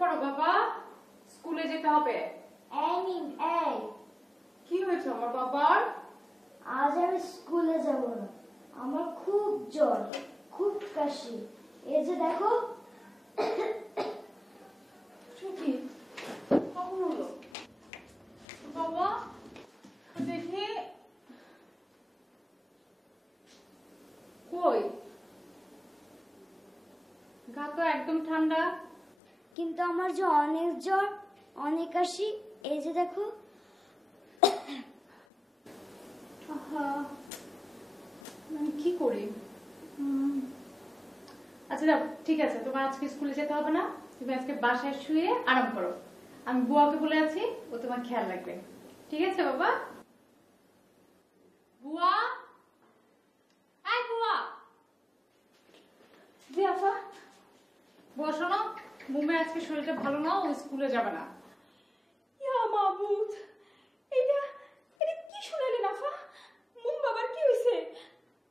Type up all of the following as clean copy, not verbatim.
করো বাবা, স্কুলে যেতে হবে। কি হয়েছে আমার বাবার? আজ আমি স্কুলে যাব না, আমার খুব জ্বর, খুব কাশি। এই যে দেখো। কি কখন হলো বাবা? দেখি কই, গা তো একদম ঠান্ডা। কিন্তু আমার যে অনেক জ্বর, অনেক কাশি। এই যে দেখো। আমি কি করি? আচ্ছা দাও, ঠিক আছে, তোমার আজকে স্কুলে যেতে হবে না, তুমি আজকে বাসায় শুয়ে আরাম করো। আমি বুয়াকে বলে আছি, ও তোমার খেয়াল রাখবে। ঠিক আছে বাবা? বুয়া, এই বুয়া। জি আফা। বুয়া শোনো, মুম্বাই আজকে শরীরটা ভালো না, ও স্কুলে যাবে না। ইয়া মাবুদ, এটা এটা কি শুনাইলেন আফা? মুম বাবার কি হইছে?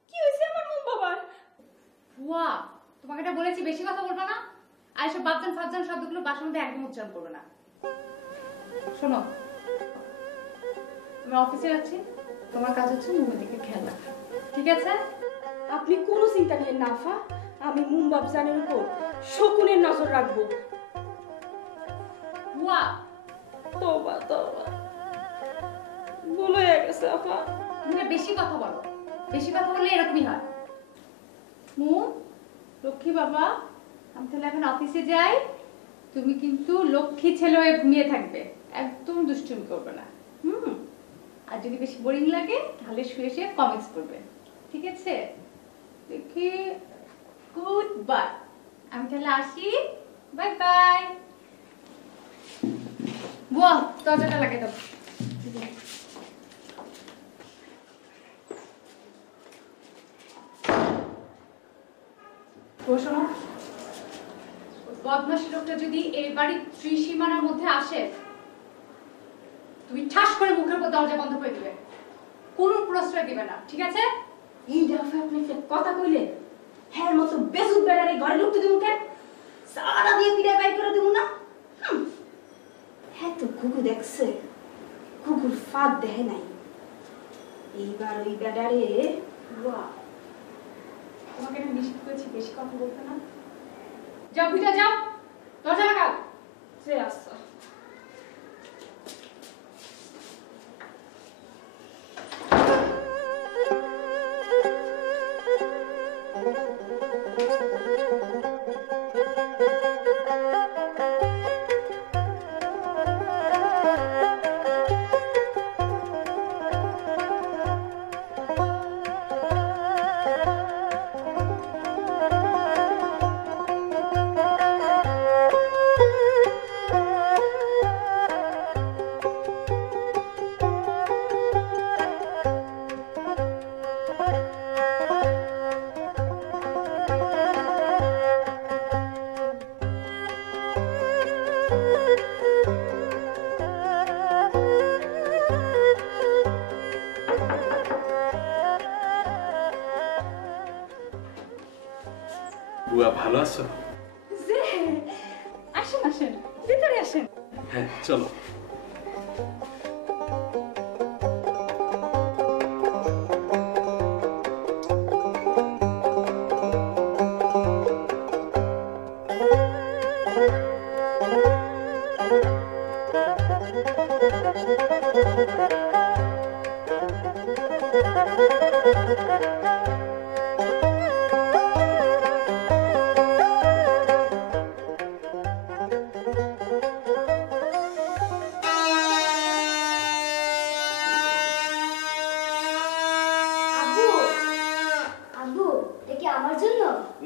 কি হইছে আমার মুম বাবার? বুয়া, তোমাকে এটা বলেছি বেশি কথা বলবে না, আর এসব বাচ্চান ফাচ্চান শব্দগুলো বাসার মধ্যে একদম উচ্চারণ করবে না। শোনো, আমি অফিসে যাচ্ছি, তোমার কাজ হচ্ছে মুম্বাই দিকে খেয়াল রাখা। ঠিক আছে? আপনি কোনো চিন্তা নিয়েন না আফা, আমি মুম বাবজানের উপর শকুনের নজর রাখবো। বুয়া, তওবা তওবা, ভুল হয়ে গেছে আফা। তুমি না বেশি কথা বলো, বেশি কথা বললে এরকমই হয়। মু, লক্ষ্মী বাবা, আমি তাহলে এখন অফিসে যাই। তুমি কিন্তু লক্ষ্মী ছেলে হয়ে ঘুমিয়ে থাকবে, একদম দুষ্টুমি করবে না। আর যদি বেশি বোরিং লাগে তাহলে শুয়ে শুয়ে কমিক্স পড়বে। ঠিক আছে? দেখি, গুড বাই। আমি তাহলে আসি, বাই বাই। বুয়া, দরজাটা লাগিয়ে দাও। শোনো, বদমাশি লোকটা যদি এই বাড়ির ত্রিসীমানার মধ্যে আসে, তুমি ঠাস করে মুখের উপর দরজা বন্ধ করে দিবে, কোনো প্রশ্রয় দিবে না। ঠিক আছে? এই দাফে আপনি একটা কথা কইলেন, হ্যাঁ মতো বেজুত বেড়ারে ঘরে ঢুকতে দিব কেন? সারা দিয়ে পিড়ায় বাইর করে দিব না? হ্যাঁ তো কুকু দেখছে, কুকুর ফাঁদ দেখে নাই। এইবার ওই বেড়ারে বুয়া, তোমাকে আমি নিষেধ করেছি বেশি কথা বলতে না। যাও ভিতরে যাও, দরজা লাগাও। সে আসছে। বুয়া ভালো আছো? যে আসেন আসেন, ভিতরে আসেন। হ্যাঁ চলো।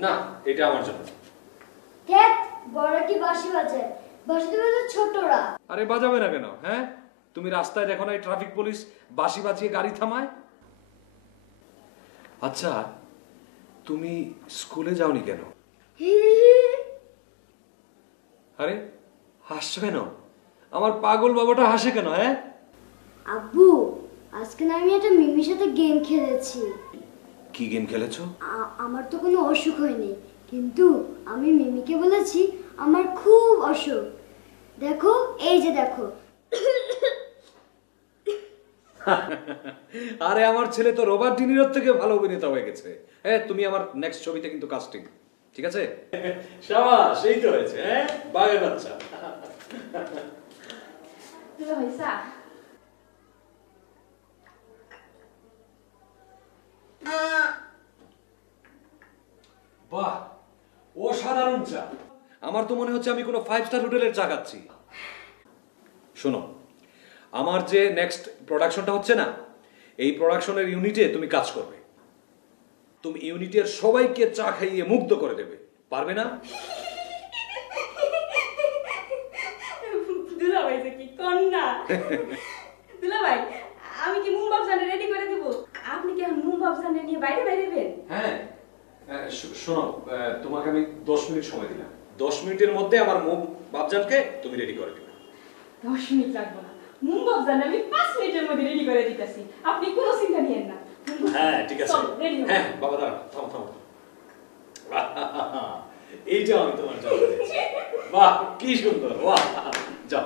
না, এটা আমার জন্য। বড় কি বাঁশি বাজায়? বাঁশি তো বাজায় ছোটরা। আরে বাজাবে না কেন? হ্যাঁ, তুমি রাস্তায় দেখো না এই ট্রাফিক পুলিশ বাঁশি বাজিয়ে গাড়ি থামায়? আচ্ছা, তুমি স্কুলে যাওনি কেন? আরে হাসছো কেন? আমার পাগল বাবাটা হাসে কেন? হ্যাঁ আব্বু, আজকে না আমি একটা মিমির সাথে গেম খেলেছি। কি গেম খেলেছো? আমার তো কোনো অসুখ হয়নি, কিন্তু আমি মিমিকে বলেছি আমার খুব অসুখ। দেখো, এই যে দেখো। আরে আমার ছেলে তো রবার্ট ডিনিরোর থেকে ভালো অভিনেতা হয়ে গেছে। হ্যাঁ, তুমি আমার নেক্সট ছবিতে কিন্তু কাস্টিং, ঠিক আছে? শাবাশ, এই তো হয়েছে। হ্যাঁ, বাঘের বাচ্চা। দুলাভাই চা। বাহ, অসাধারণ চা। আমার তো মনে হচ্ছে আমি কোনো 5 স্টার হোটেলের চা খাচ্ছি। শোনো, আমার যে নেক্সট প্রোডাকশনটা হচ্ছে না, এই প্রোডাকশনের ইউনিটে তুমি কাজ করবে। তুমি ইউনিটের সবাইকে চা খাইয়ে মুগ্ধ করে দেবে, পারবে না? দুলাভাই যে কি কন্যা। দুলাভাই, আমি কি মুম বাবজানে রেডি করে দেব? আপনি কি এখন মুম বাবজানে নিয়ে বাইরে বেরোবেন? হ্যাঁ, শোনো, তোমাকে আমি 10 মিনিট সময় দিলাম। 10 মিনিটের মধ্যে আমার মুখ বাবজানকে তুমি রেডি করে দিবে। 10 মিনিট লাগবে না, মুম বাবজানে আমি 5 মিনিটের মধ্যে রেডি করে দিতেছি। আপনি কোনো চিন্তা নিয়েন না। হ্যাঁ, ঠিক আছে। চল, ready হও। হ্যাঁ বাবা, দাঁড়াও, থামো থামো। এইটা আমি তোমার জন্য দিচ্ছি। বাহ, কি সুন্দর। বাহ, যাও।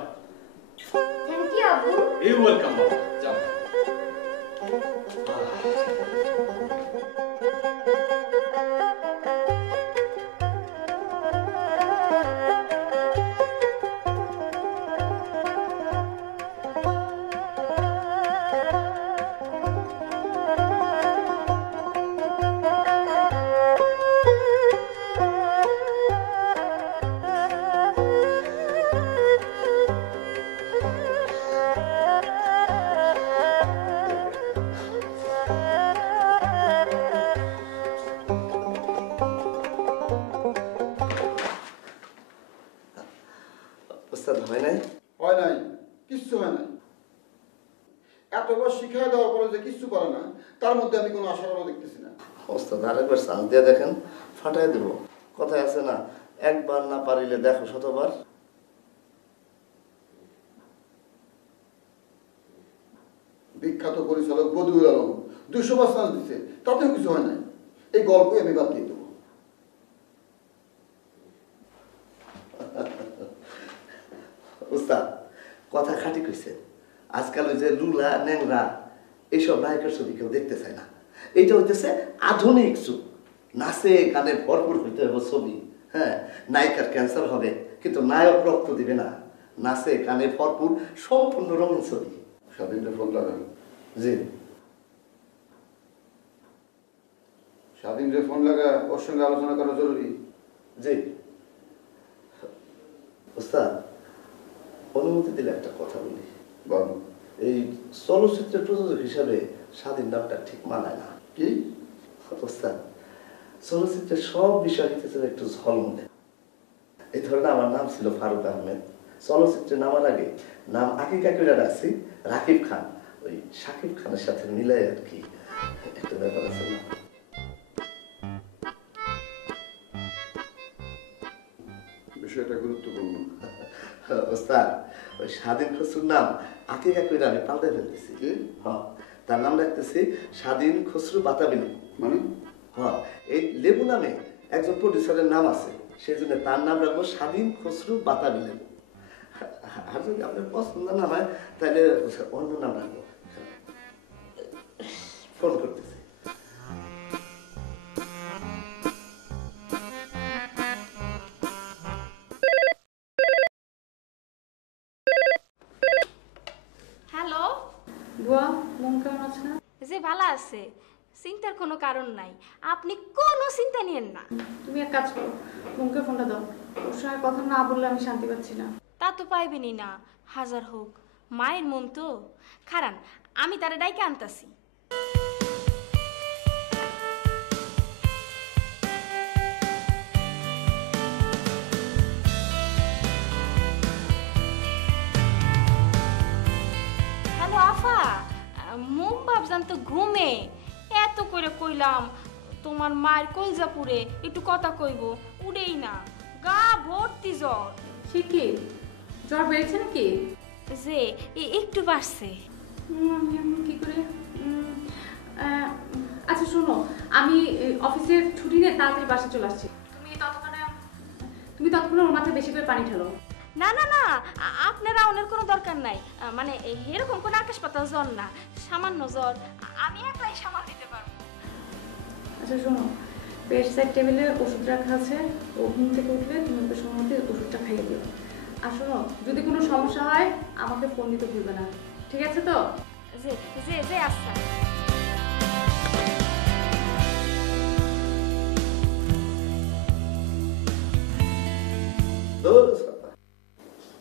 থ্যাংক ইউ আব্বু। ইউ ওয়েলকাম বাবা, যাও। ওস্তাদ হয় নাই? হয় নাই, কিচ্ছু হয় নাই। এতবার শিখাই দেওয়ার পরে যে কিচ্ছু করে না, তার মধ্যে আমি কোনো আশার আলো দেখতেছি না। ওস্তাদ আরেকবার চান্স দিয়ে দেখেন, ফাটাই দেবো। কথায় আছে না, একবার না পারিলে দেখো শতবার। বিখ্যাত পরিচালক বদিউল আলম 200 বার চান্স দিচ্ছে, তাতেও কিছু হয় নাই। এই গল্পই আমি বাদ দিয়ে দেবো। ওস্তাদ কথা খাঁটি কইছে। আজকাল ওই যে লুলা ন্যাংরা এইসব নায়কের ছবি কেউ দেখতে চায় না। এইটা হইতেছে আধুনিক যুগ, নাচে গানে ভরপুর হইতে হবে ছবি। হ্যাঁ, নায়িকার ক্যান্সার হবে কিন্তু নায়ক রক্ত দিবে না। নাচে গানে ভরপুর সম্পূর্ণ রঙিন ছবি। স্বাধীনটা ফোন লাগান। জি স্বাধীন রে ফোন লাগা, ওর সঙ্গে আলোচনা করা জরুরি। জি ওস্তাদ, অনুমতি দিলে একটা কথা বলি। বল। এই চলচ্চিত্রের প্রযোজক হিসাবে স্বাধীন নামটা ঠিক মানায় না। কি? ওস্তাদ, চলচ্চিত্রের সব বিষয় হইতেছে একটু ঝলমলে। এই ধরনের আমার নাম ছিল ফারুক আহমেদ। চলচ্চিত্রে নামার আগে নাম আকিকা করে রাখছি রাকিব খান, ওই শাকিব খানের সাথে মিলাই আর কি একটা ব্যাপার আছে না। বিষয়টা গুরুত্বপূর্ণ। ওস্তাদ, ওই স্বাধীন খসরুর নাম আকিকা করে আমি পাল্টে ফেলতেছি। কি? হ্যাঁ, তার নাম রাখতেছি স্বাধীন খসরু বাতাবি লেবু। মানে? হ্যাঁ, এই লেবু নামে একজন প্রডিউসারের নাম আছে, সেই জন্য তার নাম রাখবো স্বাধীন খসরু বাতাবি লেবু। আর যদি আপনার পছন্দ না হয় তাহলে অন্য নাম রাখবো। ফোন করতেছি। হ্যালো। বুয়া, মন কেমন আছে না? যে ভালো আছে, চিন্তার কোনো কারণ নাই। আপনি কোনো চিন্তা নিয়েন না। তুমি এক কাজ করো, মুখে ফোনটা দাও। ওর সঙ্গে কথা না বললে আমি শান্তি পাচ্ছি না। তা তো পাইবেনই না, হাজার হোক মায়ের মন তো। খারান, আমি তারে ডাইকে আনতাছি। হ্যালো আফা, মুখ ভাবজান তো ঘুমে। এত করে কইলাম তোমার মায়ের কলজাপুরে একটু কথা কইব, উড়েই না, গা ভর্তি জ্বর। সে কি, জ্বর বেড়েছে নাকি? যে একটু বাড়ছে। আমি এমন কি করে? আচ্ছা শোনো, আমি অফিসের ছুটি নিয়ে তাড়াতাড়ি বাসে চলে আসছি। তুমি তুমি ততক্ষণে ওর মাথায় বেশি করে পানি ঢালো। না না না, আপনারা ওনার কোনো দরকার নাই। মানে এরকম কোনো আকাশ পাতাল জ্বর না, সামান্য জ্বর, আমি একলাই সামাল দিতে পারবো। আচ্ছা শোনো, বেড সাইড টেবিলে ওষুধ রাখা আছে, ও ঘুম থেকে উঠলে তুমি ওকে সময় মতো ওষুধটা খাইয়ে দিও। আর শোনো, যদি কোনো সমস্যা হয় আমাকে ফোন দিতে ভুলবে না, ঠিক আছে তো? জি জি জি, আচ্ছা।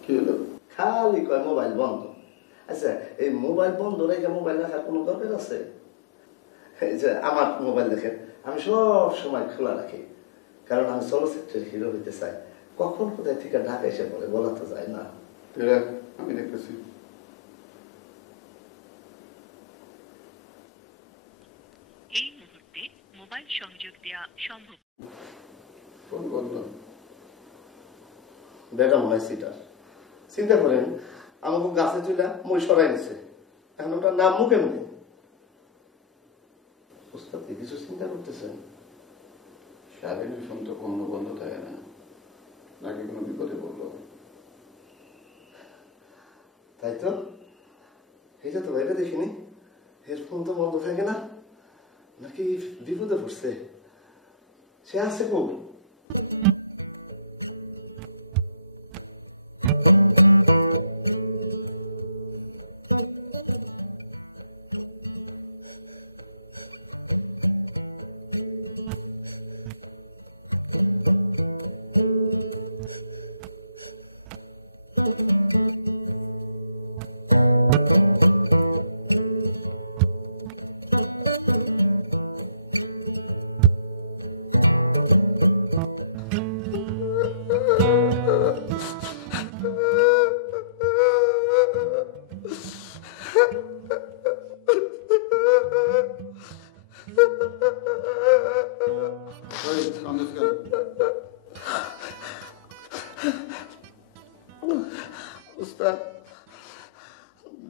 কি হলো? খালি কয় মোবাইল বন্ধ। আচ্ছা, এই মোবাইল বন্ধ রেখে মোবাইল রাখার কোনো দরকার আছে? এই যে আমার মোবাইল দেখেন, আমি সব সময় খোলা রাখি, কারণ আমি চলচ্চিত্রের হিরো হইতে চাই। কখন কোথায় থেকে ঢাকা এসে পড়ে বলা তো যায় না। আমি দেখতেছি। এই মুহূর্তে মোবাইল সংযোগ দেওয়া সম্ভব। ফোন বন্ধ। বেটা মনে হয় সিটার। চিন্তা করেন, আমাকে গাছে চুলা মই সরাই নিছে, এখন ওটার নাম মুখে মুখে। ওস্তাদ কিছু চিন্তা করতেছেন? স্বাধীনের ফোন তো কোনো বন্ধ থাকে না, নাকি কোনো বিপদে পড়লো? তাই তো, এটা তো ভেবে দেখিনি। এর ফোন তো বন্ধ থাকে না, নাকি বিপদে পড়ছে? সে আছে কবি।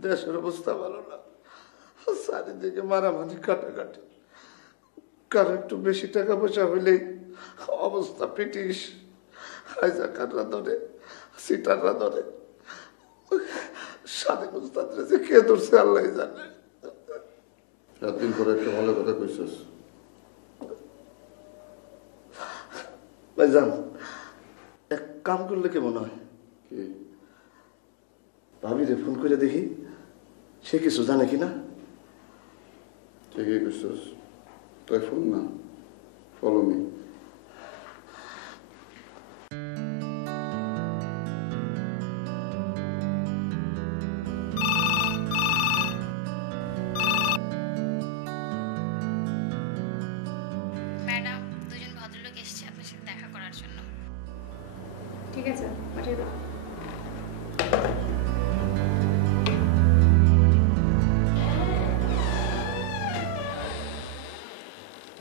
দেশের অবস্থা ভালো না, চারিদিকে মারামারি কাটাকাটি, কারো একটু বেশি টাকা পয়সা হইলেই অবস্থা পিটিস, হাইজাকাররা ধরে, সিটাররা ধরে। স্বাধীন উস্তাদরে যে কে ধরছে আল্লাহ জানে। 7 দিন পরে একটা ভালো কথা কইছিস। ভাইজান, এক কাম করলে কেমন হয়? কি? ভাবিরে ফোন করে দেখি সে কিছু জানে কিনা। ঠিকই কইছিস, তাই ফোন না, ফলো মি। ম্যাডাম, দুজন ভদ্রলোক এসেছে আপনার সাথে দেখা করার জন্য। ঠিক আছে, পাঠিয়ে দাও।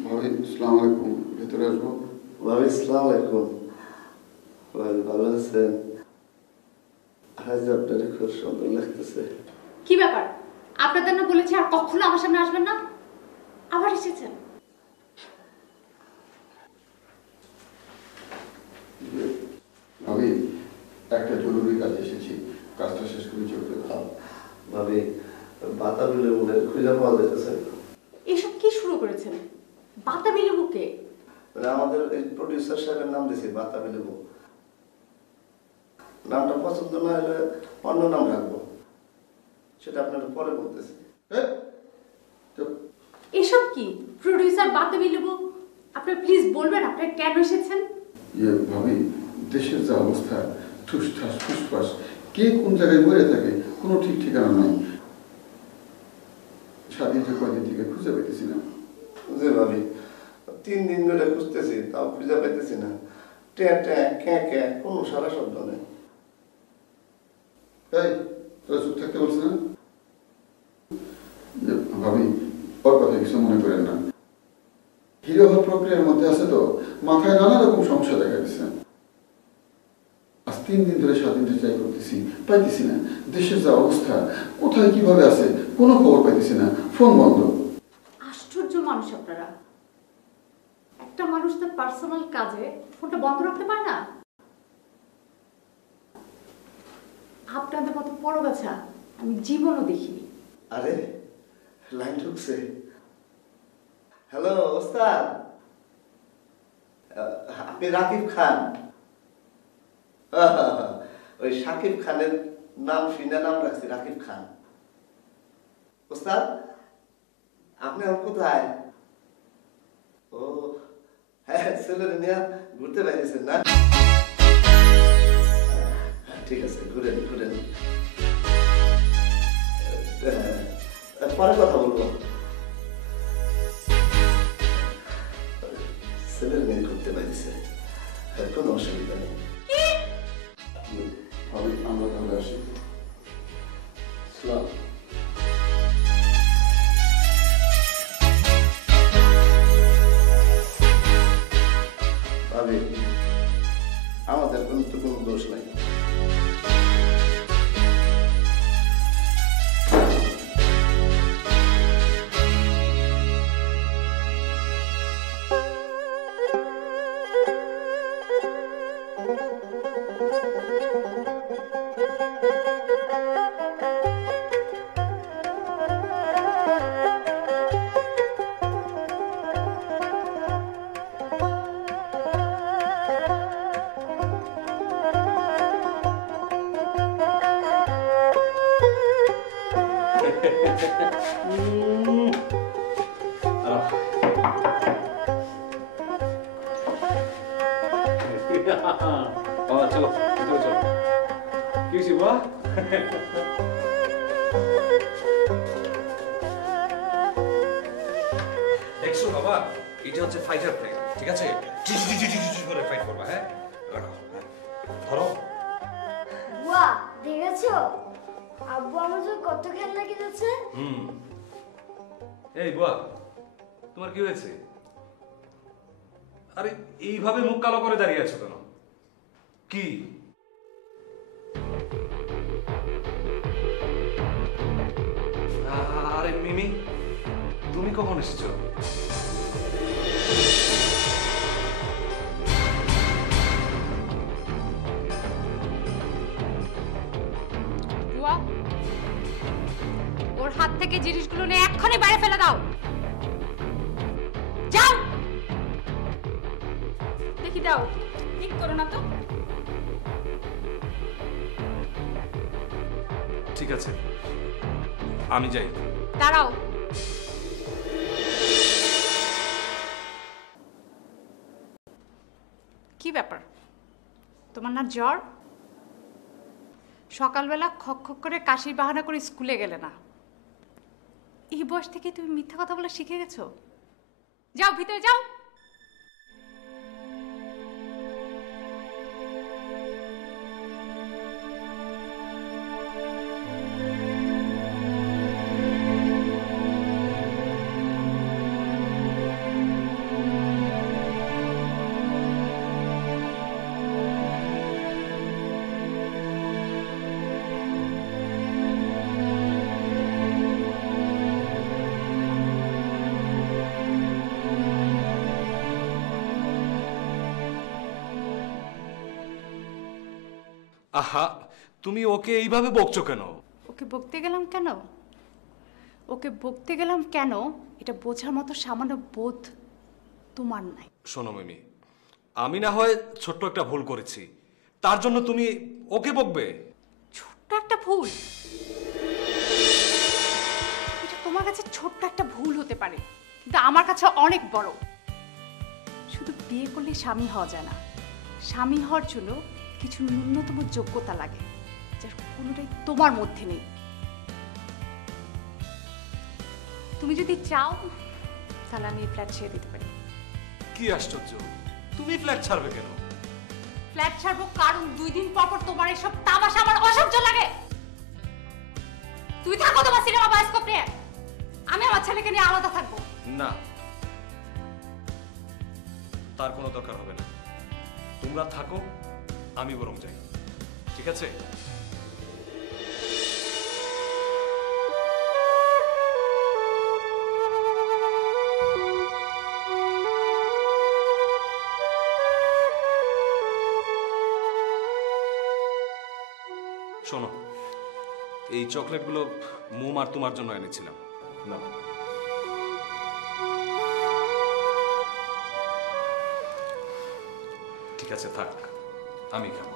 ভাবি, আসসালামু আলাইকুম, ভেতরে আসবো? ভাবি আসসালামু আলাইকুম। ভাবি ভালো আছেন? আজ আপনার খুব সুন্দর লাগতেছে। কি ব্যাপার, আপনাদের না বলেছে আর কখনো আমার সামনে আসবেন না, আবার এসেছেন? ভাবি, একটা জরুরি কাজে এসেছি, কাজটা শেষ করে চলতে হবে। ভাবি, বাতাবি লেবুনের খুঁজে পাওয়া যেতেছে। এসব কি শুরু করেছেন? বাতাবি লেবুকে? আমাদের এই প্রডিউসার সাহেবের নাম দিয়েছি বাতাবি লেবু। নামটা পছন্দ না হলে অন্য নাম রাখবো, সেটা আপনারা পরে বলতেছি। এসব কি প্রডিউসার বাতাবি লেবু? আপনারা প্লিজ বলবেন আপনারা কেন এসেছেন? ভাবি, দেশের যা অবস্থা, ঠুসঠাস ফুসফাস, কে কোন জায়গায় মরে থাকে কোনো ঠিক ঠিকানা নাই। স্বাধীন যে কয়দিন থেকে খুঁজে পেতেছি না। যে ভাবি, 3 দিন ধরে খুঁজতেছি, তাও খুঁজে পাইতেছি না। ট্যাঁ ট্যাঁ ক্যাঁ ক্যাঁ, কোনো সারা শব্দ নেই। এই, তোরা চুপ থাকতে বলছি না? ভাবি, ওর কথা কিছু মনে করেন না। হিরো হওয়ার প্রক্রিয়ার মধ্যে আছে তো, মাথায় নানা রকম সমস্যা দেখা দিচ্ছে। আজ 3 দিন ধরে স্বাধীনতা ট্রাই করতেছি, পাইতেছি না। দেশের যা অবস্থা, কোথায় কিভাবে আছে কোনো খবর পাইতেছি না, ফোন বন্ধ। আশ্চর্য মানুষ আপনারা। একটা মানুষ মানুষ তো পার্সোনাল কাজে ফোনটা বন্ধ রাখতে পারে না। ভাবটাদের মতো পরগাছা আমি জীবনও দেখিনি। আরে লাইন ঢুকছে। হ্যালো ওস্তাদ, আপনি রাকিব খান? ওই শাকিব খানের নাম শুনে নাম রাখছি রাকিব খান। ওস্তাদ আপনি আর কোথায়? ও হ্যাঁ, ছেলেরা নিয়ে ঘুরতে বেরিয়েছেন না? ঠিক আছে, ঘুরেন ঘুরেন, পরে কথা বলবো। ছেলের নিয়ে ঘুরতে বেরিয়েছে, কোনো অসুবিধা নেই। আমরা তাহলে আসি। সালাম। ভাবি আমাদের কিন্তু কোনো দোষ নাই। চলো চলো চলো, কি হয়েছে বা? দেখছো বাবা, এটা হচ্ছে ফাইটার প্লেন, ঠিক আছে? করে ফাইট করবা, হ্যাঁ? ধরো। বাহ, দেখেছো আব্বু আমার জন্য কত খেলনা কিনেছে? এই বুয়া, তোমার কি হয়েছে? আরে এইভাবে মুখ কালো করে দাঁড়িয়ে আছো কেন? কি আরে মিমি, তুমি কখন এসেছো? ওর হাত থেকে জিনিসগুলো নিয়ে এক্ষুনি বাইরে ফেলে দাও। যাও, দেখি দাও, ঠিক করো না তো। ঠিক আছে, আমি যাই। দাঁড়াও, কি ব্যাপার? তোমার না জ্বর? সকালবেলা খক খক করে কাশির বাহানা করে স্কুলে গেলে না? এই বয়স থেকে তুমি মিথ্যা কথা বলা শিখে গেছো? যাও ভিতরে যাও। আহা, তুমি ওকে এইভাবে বকছো কেন? ওকে বকতে গেলাম কেন? ওকে বকতে গেলাম কেন এটা বোঝার মতো সামান্য বোধ তোমার নাই। শোনো মিমি, আমি না হয় ছোট্ট একটা ভুল করেছি, তার জন্য তুমি ওকে বকবে? ছোট্ট একটা ভুল? এটা তোমার কাছে ছোট্ট একটা ভুল হতে পারে, কিন্তু আমার কাছে অনেক বড়। শুধু বিয়ে করলে স্বামী হওয়া যায় না, স্বামী হওয়ার জন্য কিছু ন্যূনতম যোগ্যতা লাগে, যার কোনোটাই তোমার মধ্যে নেই। তুমি যদি চাও তাহলে আমি এই ফ্ল্যাট ছেড়ে দিতে পারি। কি আশ্চর্য, তুমি ফ্ল্যাট ছাড়বে কেন? ফ্ল্যাট ছাড়বো কারণ 2 দিন পর পর তোমার এসব তামাশা আমার অসহ্য লাগে। তুই থাকো তোমার সিনেমা বায়োস্কোপ নিয়ে, আমি আমার ছেলেকে নিয়ে আলাদা থাকবো। না, তার কোনো দরকার হবে না। তোমরা থাকো, আমি বরং যাই, ঠিক আছে? শোনো, এই চকলেটগুলো মোম আর তোমার জন্য এনেছিলাম। না, ঠিক আছে, থাক, আমি খাবো।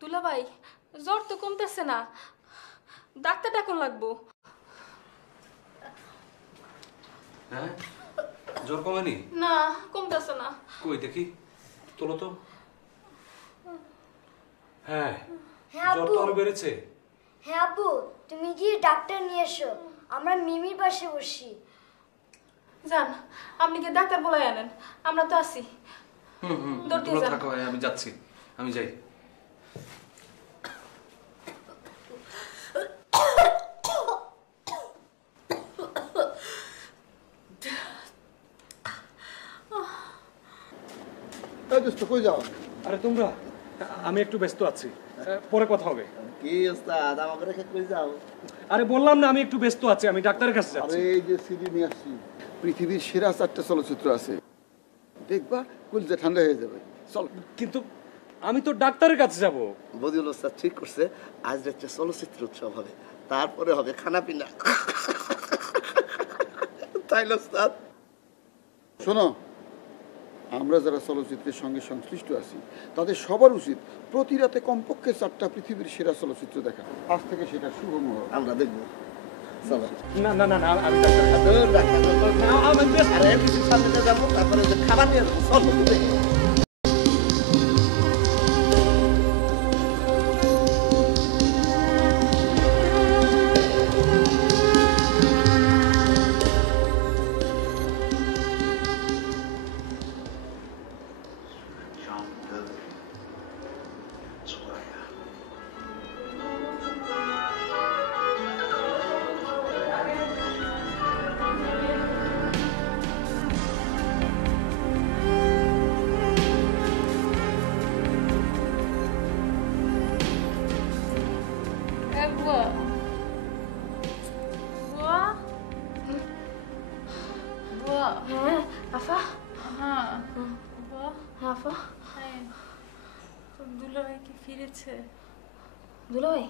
দুলাভাই, জ্বর তো কমতেছে না, ডাক্তার ডাকুন লাগবো। হ্যাঁ, জ্বর কমেনি? না, কমতেছে না। কই দেখি, তোলো তো। হ্যাঁ, হ্যাঁ জ্বর আপু, তো আরো বেড়েছে। হ্যাঁ আপু, তুমি গিয়ে ডাক্তার নিয়ে এসো, আমরা মিমির পাশে বসি। যান, আপনি কি ডাক্তার বলাই আনেন, আমরা তো আছি। দৌড়তে তোমরা যান। থাকো, আমি যাচ্ছি, আমি যাই। এই দোস্ত, কই যাও? আরে তোমরা, আমি একটু ব্যস্ত আছি, পরে কথা হবে। কি ওস্তাদ, আমাকে রেখে কই যাও? আরে বললাম না আমি একটু ব্যস্ত আছি, আমি ডাক্তারের কাছে আরে যাচ্ছি। এই যে সিডি নিয়ে আসছি, পৃথিবীর সেরা 4টা চলচ্চিত্র আছে, দেখবা কলিজা ঠান্ডা হয়ে যাবে। চল। কিন্তু আমি তো ডাক্তারের কাছে যাব। বদিউল ওস্তাদ ঠিক করছে, আজ রাত্রে চলচ্চিত্র উৎসব হবে, তারপরে হবে খানা পিনা। তাই না ওস্তাদ? শোনো, আমরা যারা চলচ্চিত্রের সঙ্গে সংশ্লিষ্ট আছি তাদের সবার উচিত প্রতি রাতে কমপক্ষে 4টা পৃথিবীর সেরা চলচ্চিত্র দেখা। আজ থেকে সেটা শুভ মুহূর্ত। আমরা দেখবো। চলো। না না না না, আমি ডাক্তারের কাছে আমি কিছু সামনে যাবো, তারপরে যে খাবার নিয়ে আসবো। চলো, দেখবো। বুয়া, বুয়া, বুয়া, হ্যাঁ আফা। হ্যাঁ বুয়া, হ্যাঁ আফা। হ্যাঁ, তোর দুলাভাই কি ফিরেছে? দুলাভাই,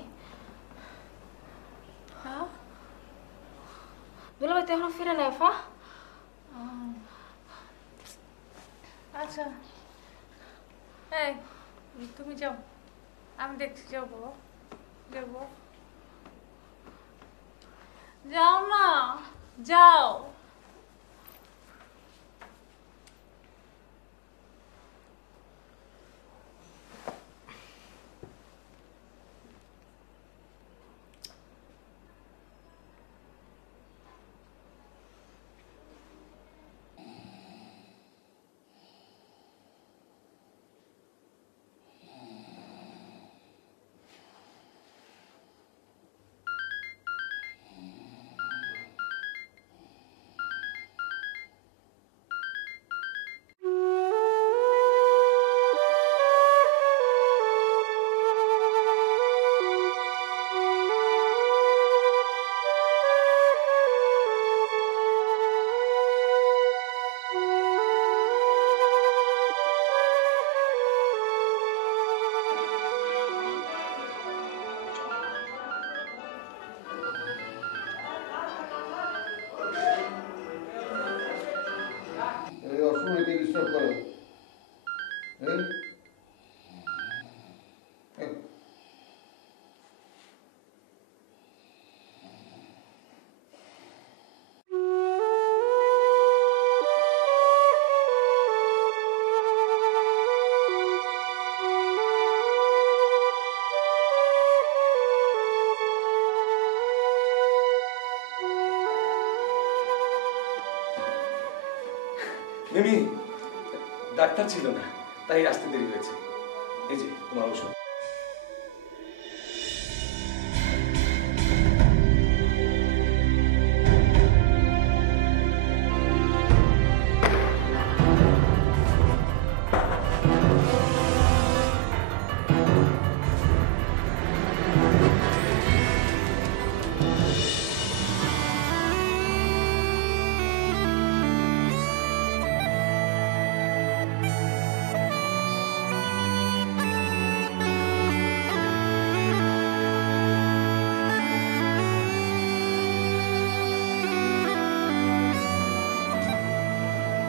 হ্যাঁ, দুলাভাই তো এখনো ফিরে নাই আফা। আচ্ছা, এই তুমি যাও, আমি দেখছি, যাও বাবা, যাবো, যাও না, যাও। মিমি, ডাক্তার ছিল না, তাই আসতে দেরি হয়েছে। এই যে তোমার ওষুধ।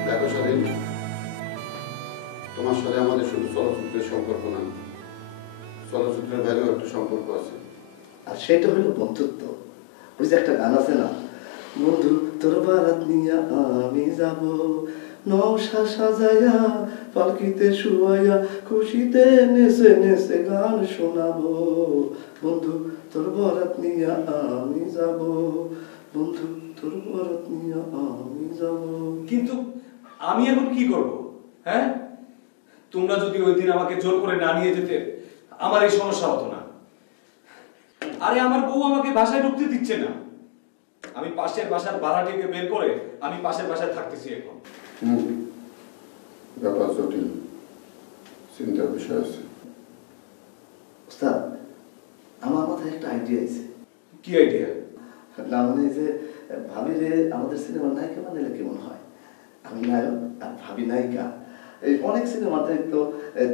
দেখো স্বাধীন, তোমার সাথে আমাদের শুধু চলচ্চিত্রের সম্পর্ক না, চলচ্চিত্রের বাইরেও একটা সম্পর্ক আছে। আর সেটা হলো বন্ধুত্ব। ওই যে একটা গান আছে না, বন্ধু তোর বারাত নিয়া আমি যাব, নওশা সাজাইয়া পালকিতে শুয়াইয়া খুশিতে নেচে নেচে গান শোনাবো, বন্ধু তোর বারাত নিয়া আমি যাব, বন্ধু তোর বারাত নিয়া আমি যাব। কিন্তু আমি এখন কি করব? হ্যাঁ, তোমরা যদি ওই দিন আমাকে জোর করে না নিয়ে যেতে, আমার এই সমস্যা হতো না। আরে আমার বউ আমাকে বাসায় ঢুকতে দিচ্ছে না। আমি পাশের বাসার ভাড়াটিকে বের করে আমি পাশের বাসায় থাকতেছি এখন। ব্যাপার জটিল, চিন্তার বিষয় আছে। ওস্তাদ, আমার মাথায় একটা আইডিয়া আছে। কি আইডিয়া? না মানে যে ভাবিরে আমাদের সিনেমার নায়িকা বানাইলে কেমন হয়? আমি নায়ক আর ভাবি নায়িকা। এই অনেক সিনেমাতে তো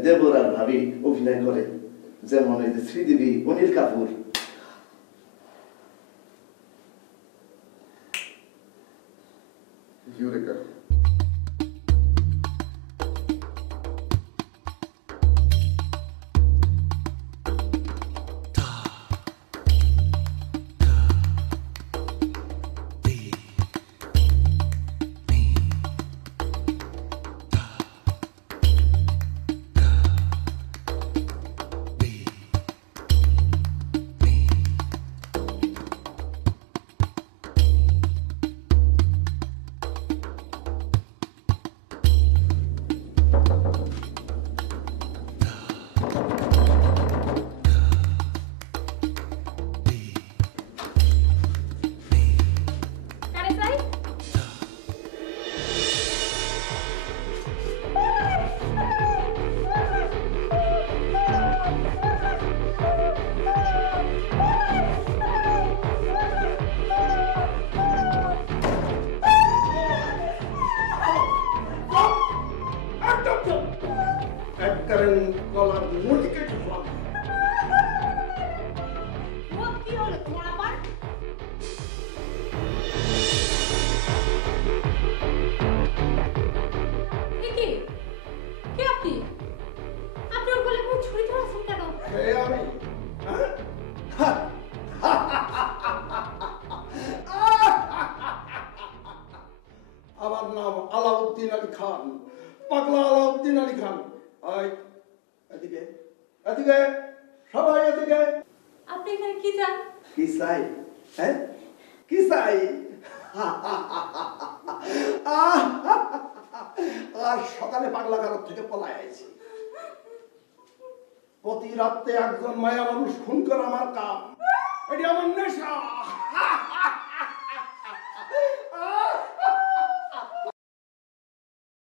দেবর আর ভাবি অভিনয় করে, যেমন এই যে শ্রীদেবী, অনিল কাপুর। ইউরেকা। আমার নাম আলাউদ্দিন আলী খান, পাগলা আলাউদ্দিন আলী খান। এদিকে এদিকে, সবাই এদিকে। আপনি এখানে কি চান? কি চাই? হ্যাঁ, কি চাই? আর সকালে পাগলা ঘর থেকে পলায় আইছি। প্রতি রাত্রে একজন মায়া মানুষ খুন করা আমার কাম, এটি আমার নেশা।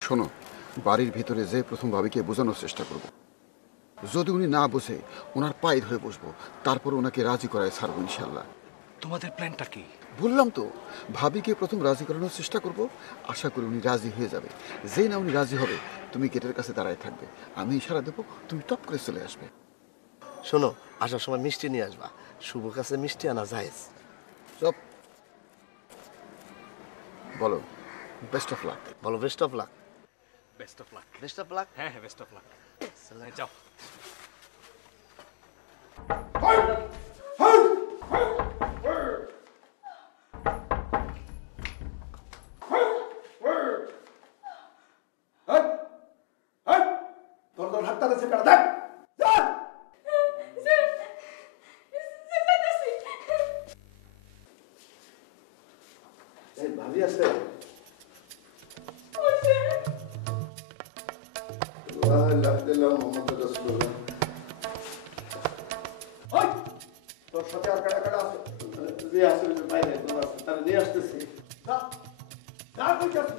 শোনো, বাড়ির ভিতরে যে প্রথম ভাবিকে বোঝানোর চেষ্টা করব। যদি উনি না বোঝে, ওনার পায়ে ধরে বসবো, তারপর ওনাকে রাজি করায় ছাড়বো ইনশাল্লাহ। তোমাদের প্ল্যানটা কি? বললাম তো, ভাবিকে প্রথম রাজি করানোর চেষ্টা করব। আশা করি উনি রাজি হয়ে যাবে। যেই না উনি রাজি হবে, তুমি গেটের কাছে দাঁড়ায় থাকবে, আমি ইশারা দেবো, তুমি টপ করে চলে আসবে। শোনো, আসার সময় মিষ্টি নিয়ে আসবা। শুভ কাছে মিষ্টি আনা জায়েজ। চপ। বলো বেস্ট অফ লাক। বলো best of luck. Best of luck. Best of luck. হ্যাঁ হ্যাঁ, বেস্ট অফ লাক। যাও। তোর তোর হাতটা দেশে কাটা দেখ। ভাবি আছে?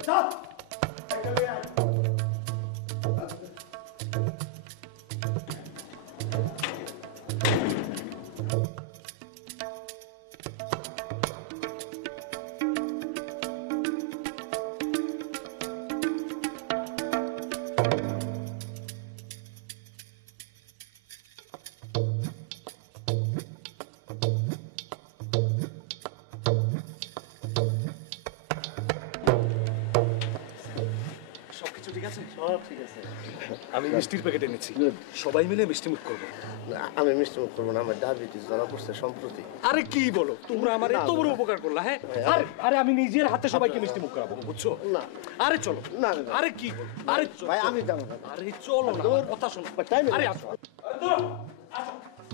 যা এখানে আয়। সবকিছু ঠিক আছে? সব ঠিক আছে। আমি মিষ্টির প্যাকেট এনেছি, সবাই মিলে মিষ্টি মুখ করবো। আমি মিষ্টি মুখ করবো না, আমার ডায়াবেটিস ধরা পড়ছে সম্প্রতি। আরে কি বলো, তোমরা আমার এত বড় উপকার করলা। হ্যাঁ আরে আরে আমি নিজের হাতে সবাইকে মিষ্টি মুখ করাবো, বুঝছো? না আরে চলো। না আরে কি বলো, আরে ভাই আমি যাবো না। আরে চলো না, আমার কথা শোনো। আরে আসো,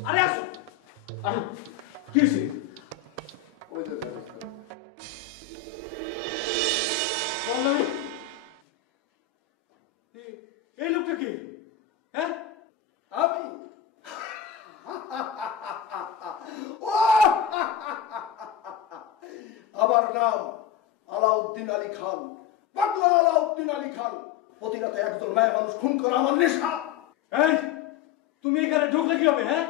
আরে আসো, আসো। কি হয়েছে? ওই যে এই লোকটা কি? হ্যাঁ আমি আমার নাম আলাউদ্দিন আলী খান, পাগলা আলাউদ্দিন আলী খান। প্রতি রাতে একজন মেয়ে মানুষ খুন করা আমার নেশা। এই তুমি এখানে ঢুকলে কি হবে? হ্যাঁ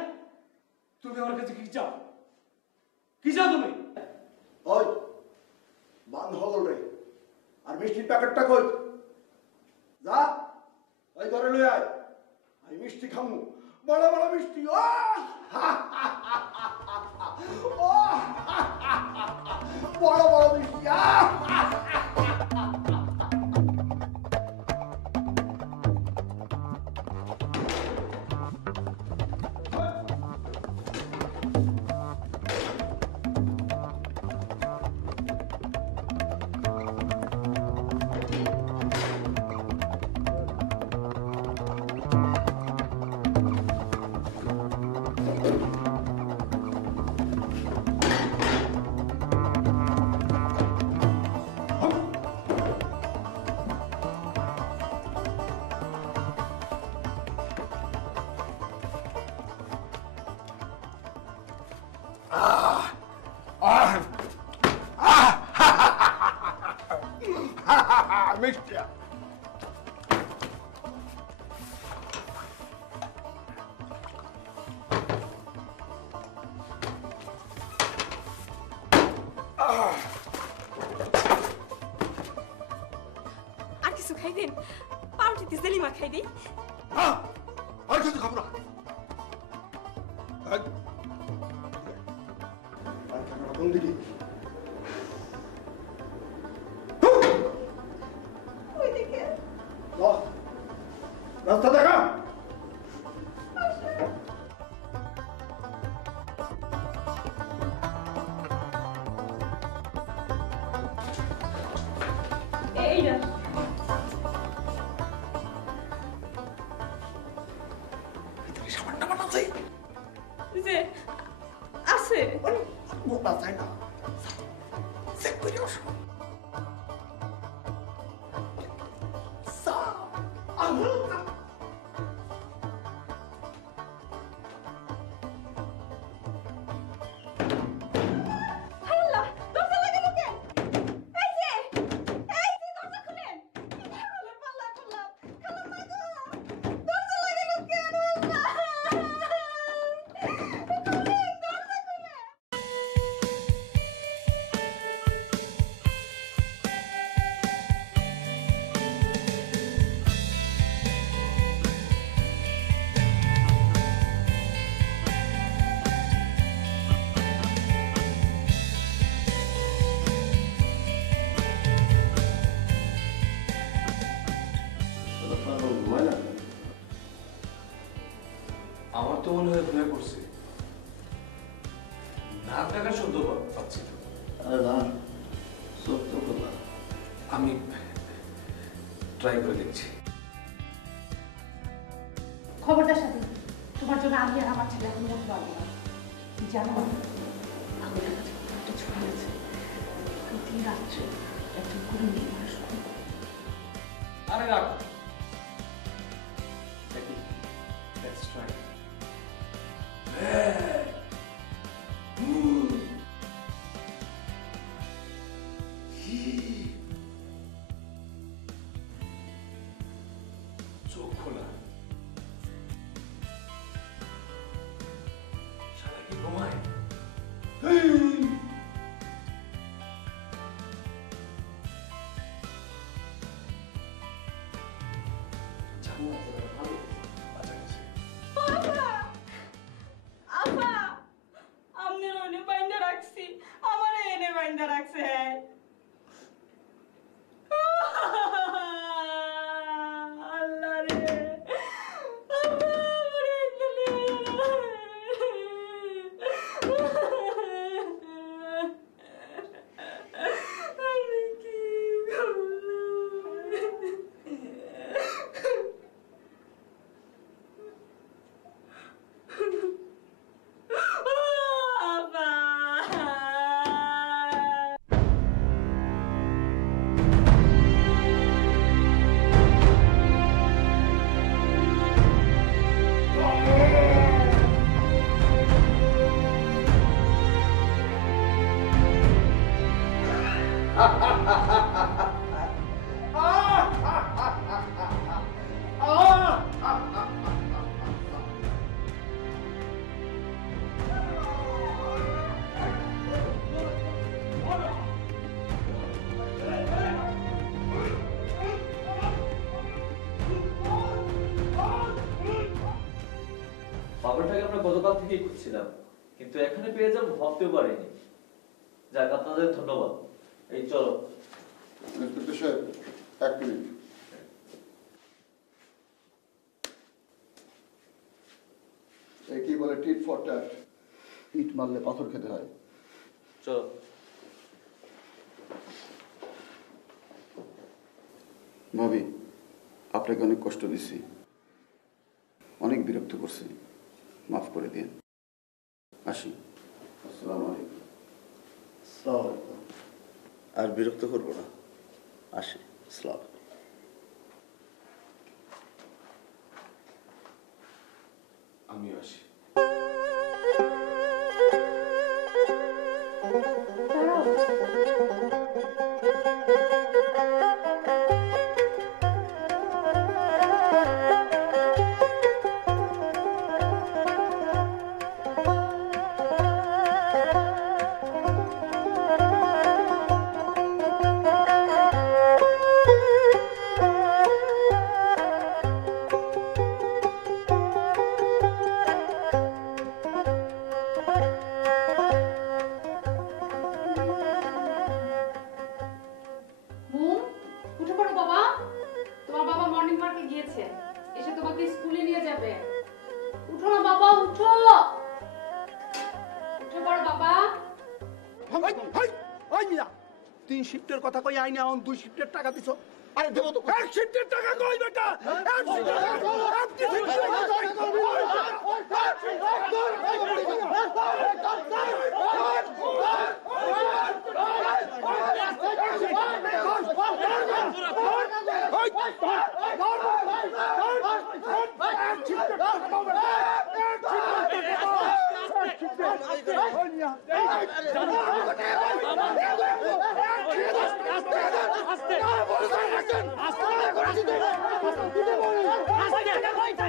তুমি আমার কাছে কি চাও? কি চাও তুমি? ওই বান হল রে, আর মিষ্টির প্যাকেটটা কই? যা ওই ঘরে লই আয়, আমি মিষ্টি খামু, বড় বড় মিষ্টি। ও বড় বড় মিষ্টি। মিষ্টি আর কিছু খাই দেন, পাউরুটিতে জেলিমা খাই দেই। আর কিছু খাবো না। কোন দিকে? ওইদিকে রাস্তা দেখা। এইটা সামান্য বানাচ্ছে যে আছে গোটা চাই না, চেক করে আসো। আল্লাহ, দরজা লাগালো কেন? এই যে দরজা খুলেন। খালার পাল্লা করলাম। খালার মা গো, দরজা লাগালো কেন? আল্লাহ, খুলেন, দরজা খুলেন। আমার তো মনে হয় ঘুরে পড়ছে, নাক ডাকা শব্দ পাচ্ছি তো। আরে না, চোখ তো খোলা। আমি ট্রাই করে দেখছি। খবরদার সাথে তোমার জন্য আমি আর আমার ছেলে এখন বলতে পারবো না। জানো আমাদের কাছে একটা ছবি আছে, প্রতি রাত্রে একজন কুড়ি মানুষ খুন করে। আরে রাখো, দেখি, let's try. আপা আমনের ওনে বাইন্দা রাখছি আমারে এনে বাইন্দা রাখছে আল্লাহ রে আপা আমারে এনে আমি কি পাগলটাকে আমরা গতকাল থেকেই খুঁজছিলাম, কিন্তু এখানে পেয়ে যাবো ভাবতেও পারিনি। যাক, আপনাদের ধন্যবাদ। এই চলো। ইন্সপেক্টর সাহেব, এক মিনিট। কি বলে টিট ফর ট্যাট, ইট মারলে পাথর খেতে হয়। চলো। ভাবি, আপনাকে অনেক কষ্ট দিচ্ছি, অনেক বিরক্ত করছি, মাফ করে দিন। আসি। আসসালামু আলাইকুম। আসসালামু আলাইকুম। আর বিরক্ত করবো না, আসি। আসসালাম। আমিও আসি। তিন শিফটের কথা কই আইনে এখন 2 শিফটের টাকা দিছো। আরে দেবো তো, এক শিফটের টাকা কই বেটা, এক শিফটের টাকা কই, আপনি শিফটের টাকা কই